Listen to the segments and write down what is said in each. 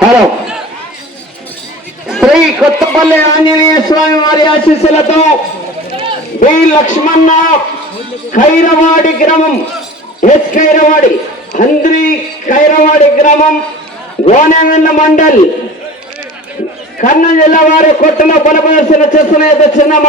Hello. Sri Kothapalli Anjaneya Swamy వారి ఆశీస్సులతో B లక్ష్మణ ఖైరవాడి గ్రామం ఎస్ ఖైరవాడి హంద్రి ఖైరవాడి గ్రామం గోనెవెల్ల మండల్ కర్నూలు జిల్లా వారి కొట్టలో బలప్రదర్శన చేస్తున్న చిన్నమ్మ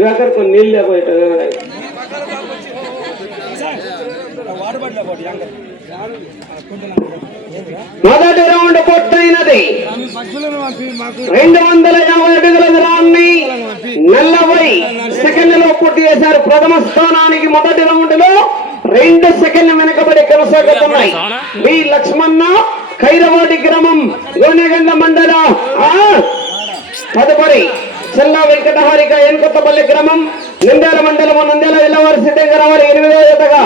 దివాకర్ కొన్ని నీళ్ళు లేకపోయాడు మొదటి రౌండ్ పూర్తయినది. రెండు వందల యాభై అడుగుల దూరాన్ని నలభై సెకండ్లలో పూర్తి చేశారు. ప్రథమ స్థానానికి మొదటి రౌండ్లో రెండు సెకండ్లు వెనుకబడి కొనసాగుతున్నాయి. మీ లక్ష్మణ ఖైరవాడి గ్రామం గోనెగండ మండల తదుపరి. చెల్లా వెంకటహారిక ఎన్కొత్తపల్లి గ్రామం నంద్యాల మండలము నంద్యాల జిల్లా వారి సిద్ధంగా రావాలి. ఎనిమిదో జతగా.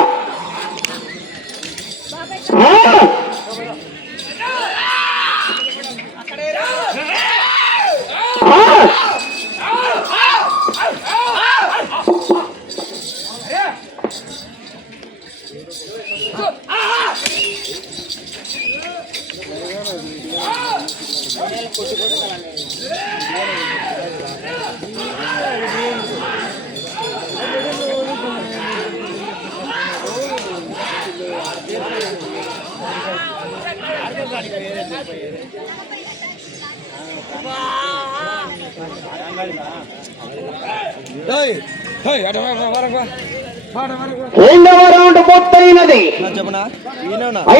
రెండవ రౌండ్ పూర్తయినది.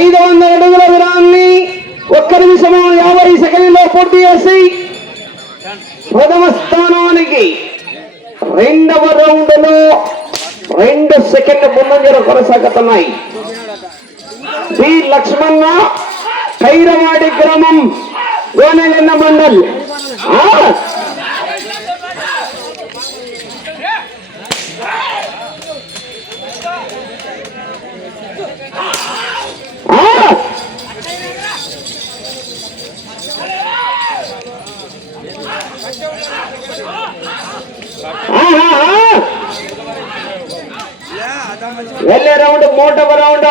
ఐదు వందల అడుగుల దూరాన్ని ఒక్క నిమిషము యాభై సెకండ్లో పూర్తి చేసి ప్రథమ స్థానానికి రెండవ రౌండ్లో రెండు సెకండ్ల ముందంజలు కొనసాగుతున్నాయి. బి లక్ష్మణ కైరవాడి గ్రామం గోనెగన్న మండల్. వెళ్ళే రౌండ్ మూడవ రౌండ్.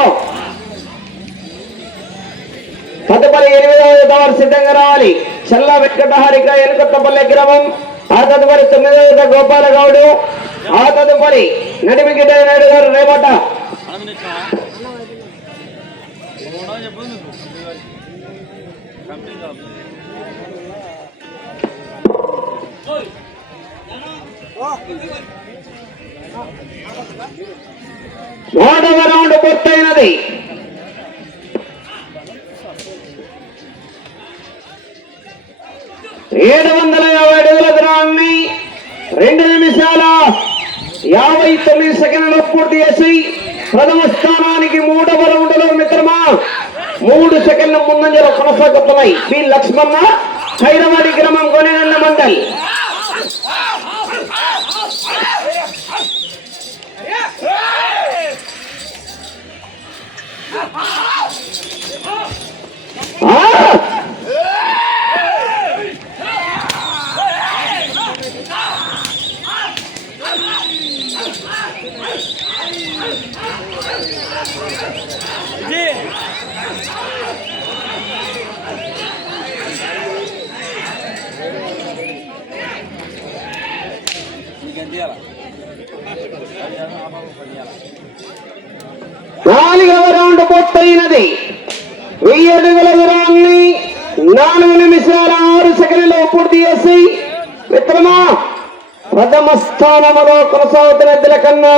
తదుపరి ఎనిమిదవ టవర్ సిద్ధంగా రావాలి. చల్ల వెంకటహారిక ఎనుకొత్తపల్లె గ్రామం. ఆ తదుపరి తొమ్మిదవ గోపాల గౌడు ఆ తదుపరి నడిమిగిడ్డ నాయుడు గారు రేపట. మూడవ రౌండ్ పూర్తయినది. ఏడు వందల యాభై అడుగుల దూరాన్ని రెండు నిమిషాల యాభై తొమ్మిది సెకండ్లు పూర్తి చేసి ప్రథమ స్థానానికి మూడవ రౌండ్లో మిత్రమా మూడు సెకండ్ల ముందంజలు కొనసాగుతున్నాయి. బి లక్ష్మణ హైదరాబాద్ గ్రామం కొనేనన్న మండల్. Ini నాలుగవ వెయ్యి అడుగుల దూరాన్ని నాలుగు నిమిషాల ఆరు సెకండ్లో పూర్తి చేసి మిత్రమా ప్రథమ స్థానములో కొనసాగుతున్న ఎద్దుల కన్నా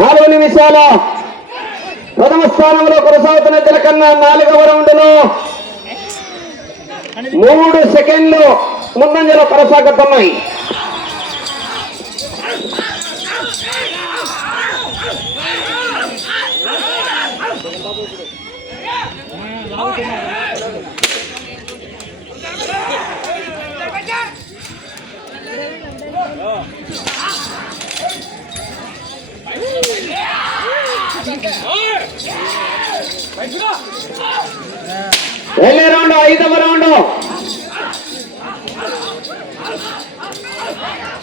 నాలుగు నిమిషాల ప్రథమ స్థానంలో కొనసాగుతున్న ఎద్దుల కన్నా నాలుగవ రౌండ్లో మూడు సెకండ్లు ముందంజలో కొనసాగుతున్నాయి వెళ్ళే రౌండ్ ఐదవ రౌండ్.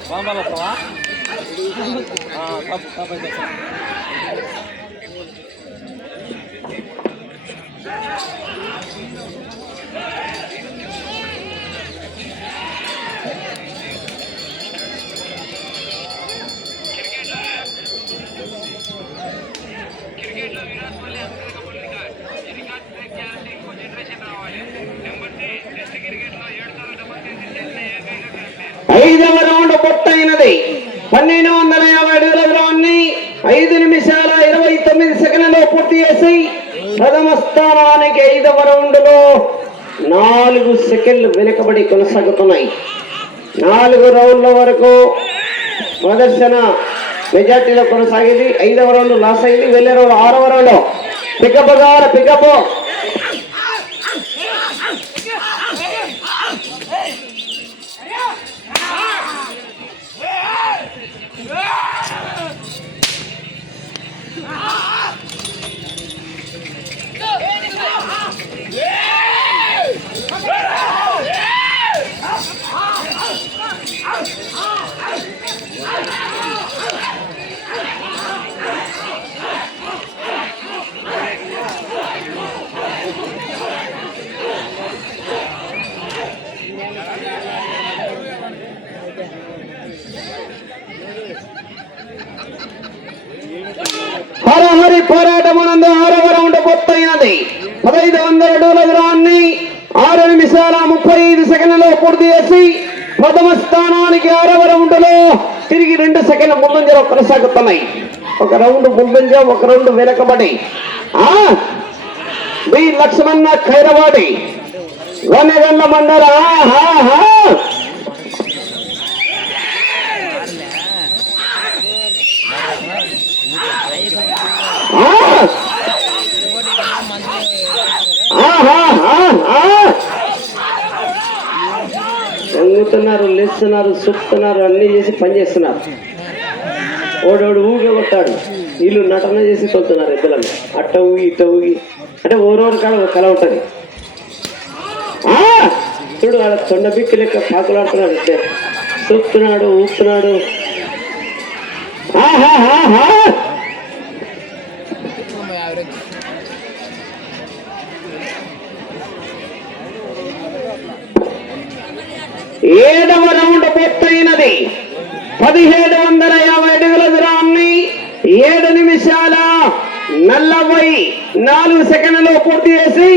ఐదవ పన్నెండు వందల యాభై అడుగుల దూరాన్ని ఐదు నిమిషాల ఇరవై తొమ్మిది సెకండ్లో పూర్తి చేసి ప్రథమ స్థానానికి ఐదవ రౌండ్లో నాలుగు సెకండ్లు వెనుకబడి కొనసాగుతున్నాయి. నాలుగు రౌండ్ల వరకు ప్రదర్శన మెజార్టీలో కొనసాగింది. ఐదవ రౌండ్ లాస్ అయింది. వెళ్ళే రౌండ్ ఆరవ రౌండ్ పికప్ గారు పికప్. రెండు సెకండ్ల ముందంజలో కొనసాగుతున్నాయి. ఒక రౌండ్ ముందంజ ఒక రౌండ్ వెనకబడి. ఆ! బి లక్ష్మణ ఖైరవాడి. వనగండ్ల మండల తిరుగుతున్నారు లేస్తున్నారు సుప్పుతున్నారు అన్ని చేసి పని చేస్తున్నారు. ఓడోడు ఊగే కొట్టాడు. వీళ్ళు నటన చేసి కొడుతున్నారు ఇద్దరు అట్ట ఊగి ఇట్ట ఊగి. అంటే ఓరోరు కాడ ఒక కళ ఉంటుంది. ఆ! చూడు వాళ్ళ తొండ బిక్కి లెక్క పాకులాడుతున్నాడు అంటే చూస్తున్నాడు ఊపుతున్నాడు ఆహా ఏడవ రౌండ్ పూర్తయినది. పదిహేడు వందల యాభై అడుగుల దూరాన్ని ఏడు నిమిషాల నలభై నాలుగు సెకండ్లో పూర్తి చేసి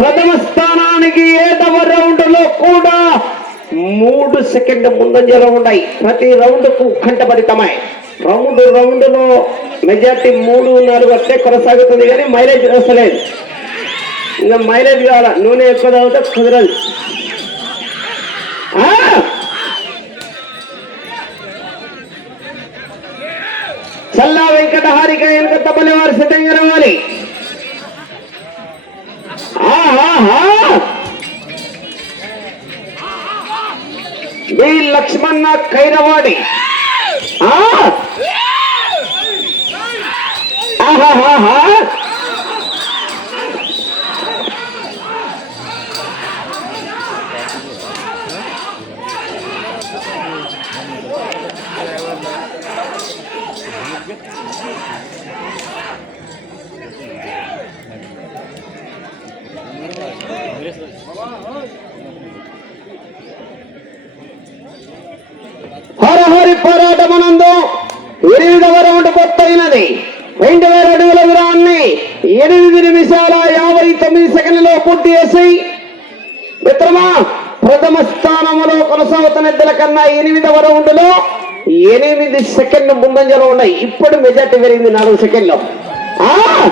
ప్రథమ స్థానానికి ఏడవ రౌండ్లో కూడా మూడు సెకండ్ ముందంజలో ఉన్నాయి. ప్రతి రౌండ్కు రౌండ్ రౌండ్లో మెజార్టీ మూడు నాలుగు వస్తే కొనసాగుతుంది కానీ మైలేజ్ వస్తలేదు. ఇంకా మైలేజ్ కావాలా? నూనె ఎక్కువ తాగితే కుదరదు. ఆ! చల్లా వెంకట హారిక వెనుక తప్పని వారు సిద్ధంగా రావాలి ఆహాహా! వి లక్ష్మణ కైరవాడి ఆ! హరహరి పోరాటమునందు ఎనిమిదవ రౌండ్ పూర్తయినది. రెండు వేల అడుగుల దూరాన్ని ఎనిమిది నిమిషాల యాభై తొమ్మిది సెకండ్లలో పూర్తి చేసి మిత్రమా ప్రథమ స్థానంలో కొనసాగుతున్న ఇద్దల కన్నా ఎనిమిదవ రౌండ్లో ఎనిమిది సెకండ్లు ముందంజలో ఉన్నాయి. ఇప్పుడు మెజార్టీ పెరిగింది నాలుగు సెకండ్లు. ఆ!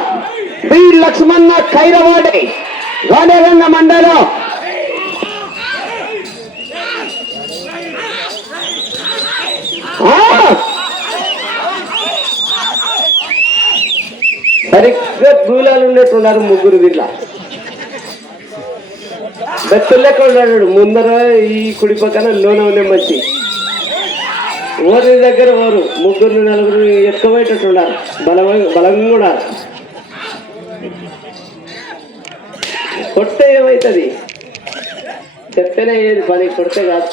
బి లక్ష్మణ ఖైరవాడి గానేరంగ మండలం. సరిగ్గా దూలాలు ఉండేట్టున్నారు ముగ్గురు వీళ్ళ. బెత్తలేక ఉన్నాడు ముందర ఈ కుడి పక్కన లోన ఉండే మంచి ఓరి దగ్గర ఓరు ముగ్గురు నలుగురు ఎక్కువైనట్టున్నారు బలం బలంగా కూడా. కొట్టే ఏమవుతుంది చెప్తేనే ఏది పని కొడితే కాదు.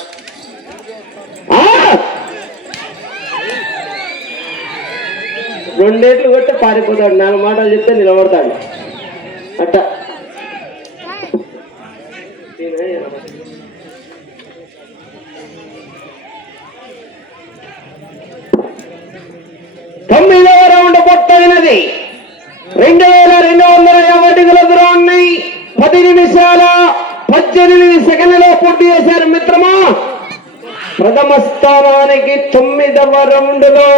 రెండేట్లు కొట్టే పారిపోతాడు. నాలుగు మాటలు చెప్తే నిలబడతాడు. అట్ట. తొమ్మిదవ రౌండ్ పొట్టైనది రెండు వేల రెండు వందల యాభై అడుగుల దూరాన్ని పది నిమిషాల పద్దెనిమిది సెకండ్లలో పూర్తి చేశారు మిత్రమా. ప్రథమ స్థానానికి తొమ్మిదవ రౌండ్లో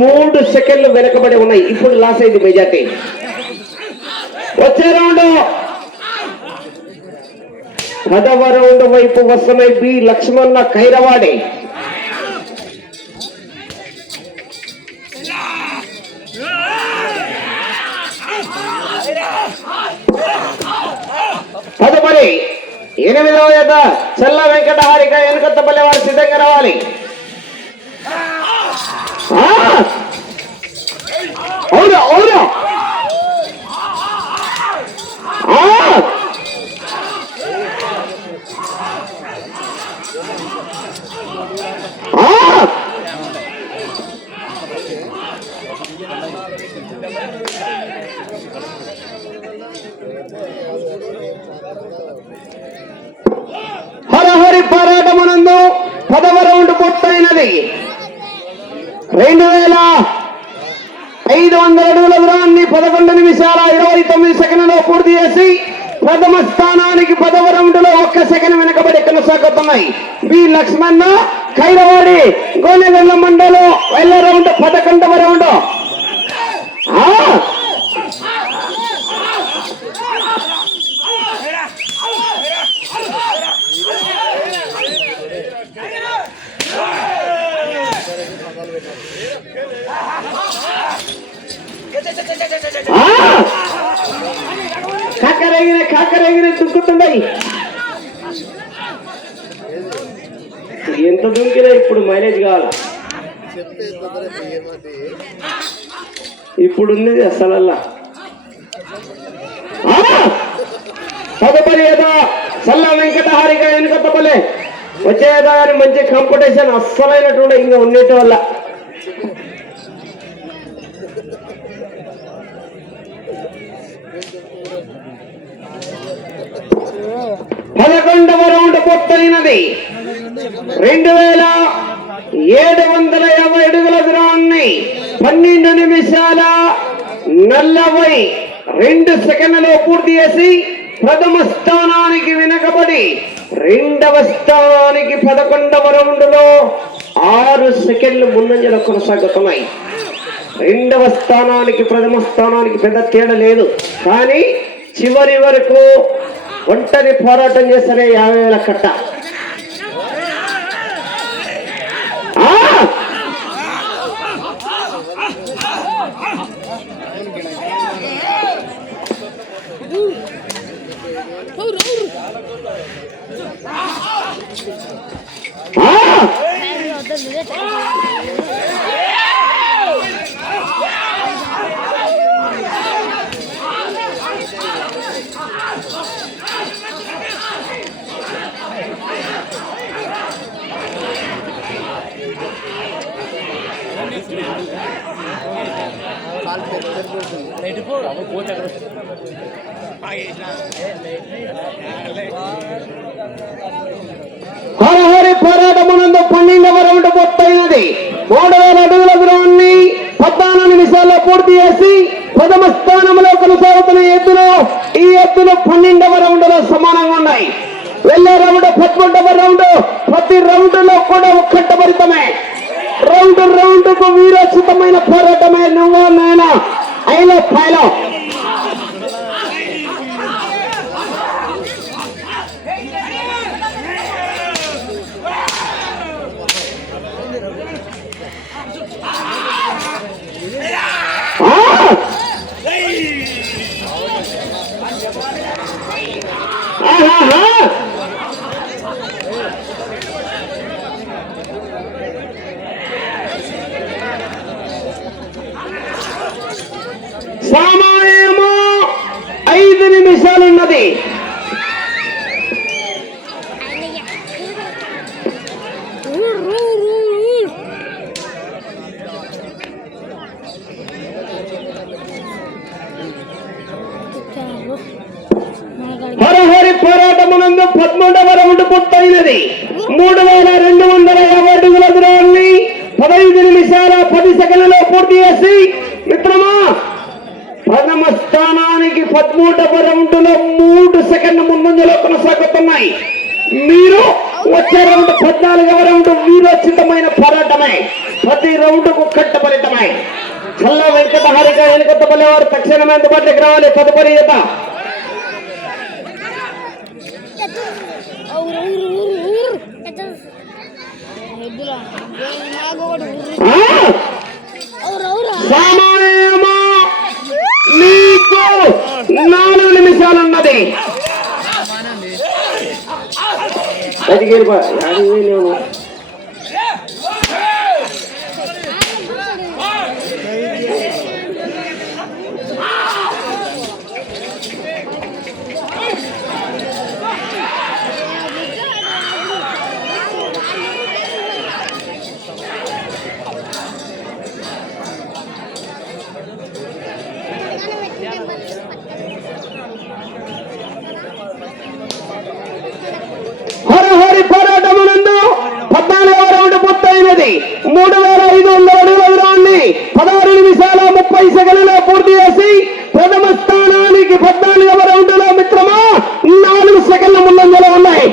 మూడు సెకండ్లు వెనకబడి ఉన్నాయి. ఇప్పుడు లాస్ అయింది మెజార్టీ. వచ్చే రౌండ్. పదవ రౌండ్ వైపు వస్తున్నాయి బి లక్ష్మణ కైరవాడి తదుపరి ఎనిమిదవ జత. చల్ల వెంకట హారిక వెనుకొత్తపల్లి వారు సిద్ధంగా రావాలి. అవును అవును హరహరి పోరాటమునందు పదవ రౌండ్ పూర్తయినది. రెండు వేల ఐదు వందల అడుగుల దూరాన్ని పదకొండు నిమిషాల ఇరవై తొమ్మిది సెకండ్లో పూర్తి చేసి ప్రథమ స్థానానికి పదవ రౌండ్లో ఒక్క సెకండ్ వెనకబడి కొనసాగుతున్నాయి. బి లక్ష్మణ ఖైరవాడి గోనెగల్ల మండలం వెళ్ళ రౌండ్ పదకొండవ రౌండ్. కాకరగిన కాకరగిన దుక్కుతున్నాయి ఎంత దుంకినా ఇప్పుడు మైలేజ్ కావాలి ఇప్పుడున్నది ఇప్పుడు ఉన్నది అసలల్లా. ఆ! తదుపరి ఏదో సల్ల వెంకట వెనుక తప్పలే వచ్చేదా మంచి కాంపిటీషన్ అస్సలైనటువంటి ఇంకా ఉండేటి వల్ల. పదకొండవ రెండు వేల ఏడు వందల యాభై అడుగుల దూరాన్ని పన్నెండు నిమిషాల నలభై రెండు సెకండ్లలో పూర్తి చేసి ప్రథమ స్థానానికి వెనకబడి రెండవ స్థానానికి పదకొండవ రౌండ్లో ఆరు సెకండ్లు ముందంజలో కొనసాగుతున్నాయి. రెండవ స్థానానికి ప్రథమ స్థానానికి పెద్ద తేడా లేదు. కానీ చివరి వరకు ఒంటరి పోరాటం చేస్తేనే యాభై వేల కట్ట. హరహరి పోరాటమునందు పన్నెండవ రౌండ్ పూర్తయినది. మూడు వేల అడుగుల దూరాన్ని పద్నాలుగు నిమిషాల్లో పూర్తి చేసి ప్రథమ స్థానంలో కొనసాగుతున్న ఎత్తులు ఈ ఎత్తులు పన్నెండవ రౌండ్లో సమానంగా ఉన్నాయి. వెళ్ళే రౌండ్ పదకొండవ రౌండ్ ప్రతి రౌండ్లో కూడా ఉత్కంఠభరితమే రౌండ్ రౌండ్కు వీరోచితమైన పోరాటమే నువ్వు నాయన? ఐలో ఫైలో ఆ! ఆహాహా! సమయము ఐదు నిమిషాలు ఉన్నది హరహరి పోరాటమునందు పదమూడవ రౌండ్ పూర్తయినది మూడు వేల రెండు వందల యాభై అడుగుల దూరాన్ని పదహైదు నిమిషాల పది సెకండ్లలో పూర్తి చేసి మిత్రమా ప్రథమ స్థానానికి పదమూడవ రౌండ్లో మూడు సెకండ్ ముందంజలో కొనసాగుతున్నాయి మీరు వచ్చే రౌండ్ పద్నాలుగవ రౌండ్ వీరోచితమైన పోరాటమే. ప్రతి రౌండ్కు కట్టబలితమే చల్ల వెంకట హరిక వెనుకొత్తపల్లి వారు తక్షణమే అందుబాటులోకి రావాలి. తదుపరి ఈత. ఊరు నాలుగు నిమిషాలు ఉన్నది పదిహేను యాభై వేలు ఏమో. హరహరి పోరాటమునందు పద్నాలుగవ రౌండ్ పూర్తయినది మూడు వేల ఐదు వందల అడుగుల దూరాన్ని పదహారు నిమిషాల ముప్పై సెకండ్లో పూర్తి చేసి ప్రథమ స్థానానికి పద్నాలుగవ రౌండ్లో మిత్రమా నాలుగు సెకండ్ల ముందంజలో ఉన్నాయి.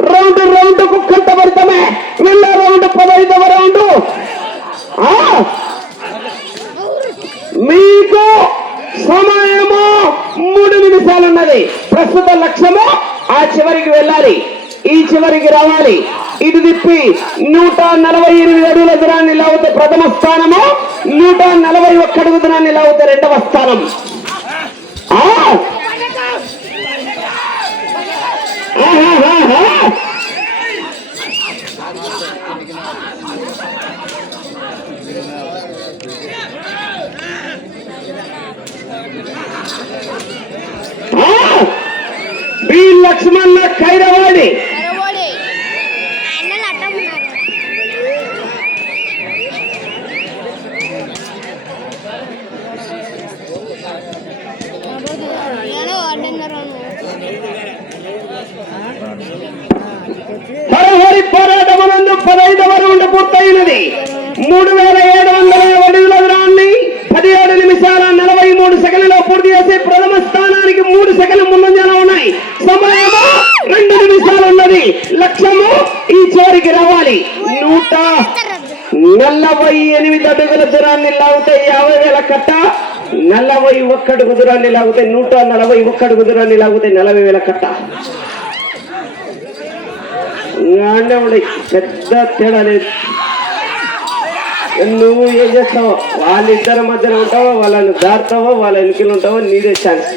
రౌండ్ రౌండ్కు కంటపడతామే వెళ్ళే రౌండ్ పదహైదవ రౌండ్. ఆ! మీకు సమయము మూడు నిమిషాలు ఉన్నది. ప్రస్తుత లక్ష్యము ఆ చివరికి వెళ్ళాలి. ఈ చివరికి రావాలి. ఇది తిప్పి నూట నలభై ఎనిమిది అడుగుల ప్రథమ స్థానము నూట నలభై ఒక్క అడుగు దూరాన్ని లాగితే రెండవ స్థానం ఆ! ఆహాహాహా! లక్ష్మణ ఖైరవాడి కరవోడి అన్నలు అట్ట ఉన్నారు నేను అడ్డన్నారు హరహరి పోరాటమునందు పదైదవ రౌండ్ పూర్తయినది మూడు వేల ఏడు వందల అడుగుల దూరాన్ని పదిహేడు నిమిషాల నలభై మూడు సెకండ్లలో పూర్తి చేసి ప్రథమ స్థానానికి మూడు సెకండ్ల ముందంజలో ఉన్నాయి సమయము రెండు నిమిషాలు ఉన్నది ఈ చివరికి రావాలి. నూట నలభై ఎనిమిది అడుగుల దూరాన్ని లాగితే యాభై వేల కట్ట. నలభై ఒక్కడుగు దూరాన్ని లాగితే నూట నలభై ఒక్కడుగు దూరాన్ని లాగితే నలభై వేల కట్ట. ఉండే పెద్ద తేడా లేదు. నువ్వు ఏం చేస్తావో వాళ్ళిద్దరి మధ్యన ఉంటావో వాళ్ళని దాటుతావో వాళ్ళ ఎన్నికలు ఉంటావో నీదే ఛాన్స్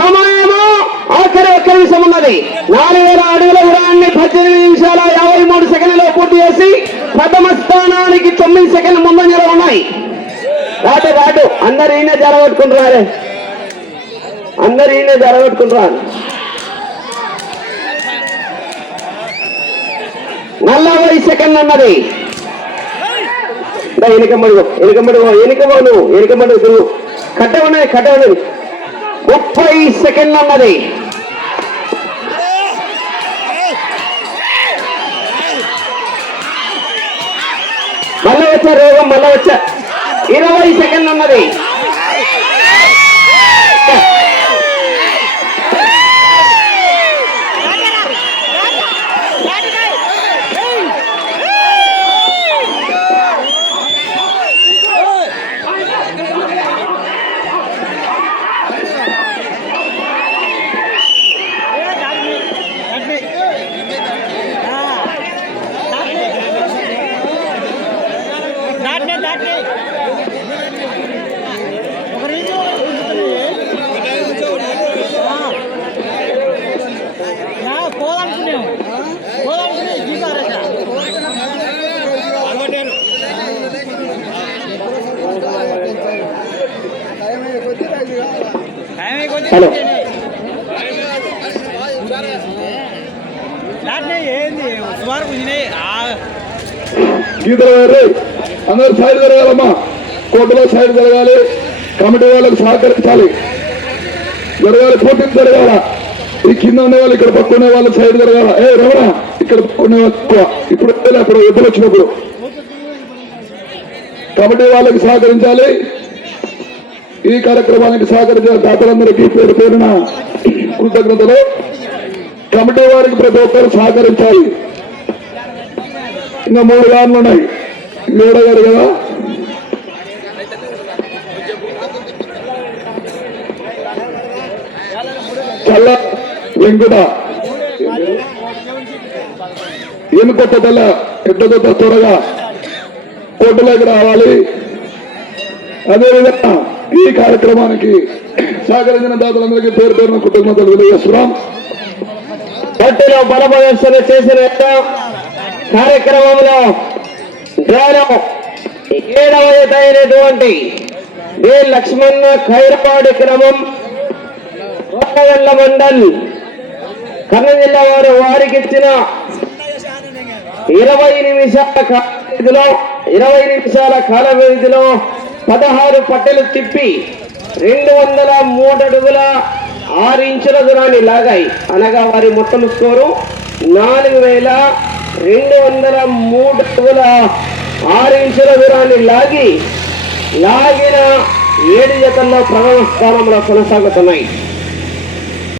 సమయము ఆఖరి ఒక్క నిమిషం ఉన్నది. నాలుగు వేల అడుగుల దూరాన్ని పద్దెనిమిది నిమిషాల యాభై మూడు సెకండ్లలో పూర్తి చేసి ప్రథమ స్థానానికి తొమ్మిది సెకండ్ల ముందంజలో ఉన్నాయి. రాటు రాటు అందరు ఈయన జరగొట్టుకుంటున్నారే. అందరు ఈయన జరగొట్టుకుంటున్నారు. నలభై సెకండ్ అన్నది ఎనికమ్మడి ఎనికమ్మడి ఎనికమ్మ నువ్వు ఎనికమ్మడి నువ్వు కట్ట ఉన్నది కట్ట ఉన్నది ముప్పై సెకండ్లు అన్నది. మళ్ళా వచ్చా రోగం మళ్ళా వచ్చా. ఇరవై సెకండ్లు ఉన్నది అందరు సైడ్ జరగాలమ్మా. కోర్టులో సైడ్ జరగాలి. కమిటీ వాళ్ళకి సహకరించాలి. జరగాలి పోటీలు జరగాల. ఈ కింద ఉన్న వాళ్ళు ఇక్కడ పట్టుకునే వాళ్ళు సైడ్ జరగాల. ఏ రమణ ఇక్కడ పట్టుకునే వాళ్ళు ఇప్పుడు అప్పుడు ఎప్పుడు వచ్చినప్పుడు. కమిటీ వాళ్ళకి సహకరించాలి. ఈ కార్యక్రమానికి సహకరించిన దాతలందరికీ పేరు పేరున కృతజ్ఞతలు. కమిటీ వారికి ప్రతి ఒక్కరు సహకరించాలి. ఇంకా మూడు గాన్లు ఉన్నాయి. ఏడో కదా చల్ల వెంకుట. ఎన్నుకొట్ట తెల్ల కొత్త త్వరగా కోర్టులోకి రావాలి. అదేవిధంగా ఈ కార్యక్రమానికి సహకరించిన దాతలందరికీ పేరు పేరున కృతజ్ఞతలు తెలియజేస్తున్నాం. పట్టిలో బలప్రదర్శన చేసిన కార్యక్రమంలో డ్రాలో ఏడవ జత అయినటువంటి లక్ష్మణ ఖైరపాడు క్రమం కోటగల్ల మండల్ కర్నూలు జిల్లా వారు వారికి ఇచ్చిన ఇరవై నిమిషాల కాలవ్యధిలో ఇరవై నిమిషాల కాల వ్యవధిలో పదహారు పట్టెలు తిప్పి రెండు వందల మూడు అడుగుల ఆరు ఇంచుల దూరాన్ని లాగాయి. అనగా వారి మొత్తం స్కోరు నాలుగు వేల రెండు వందల మూడు అడుగుల ఆరు ఇంచుల దూరాన్ని లాగి లాగిన ఏడు జతల్లో ప్రథమ స్థానంలో కొనసాగుతున్నాయి.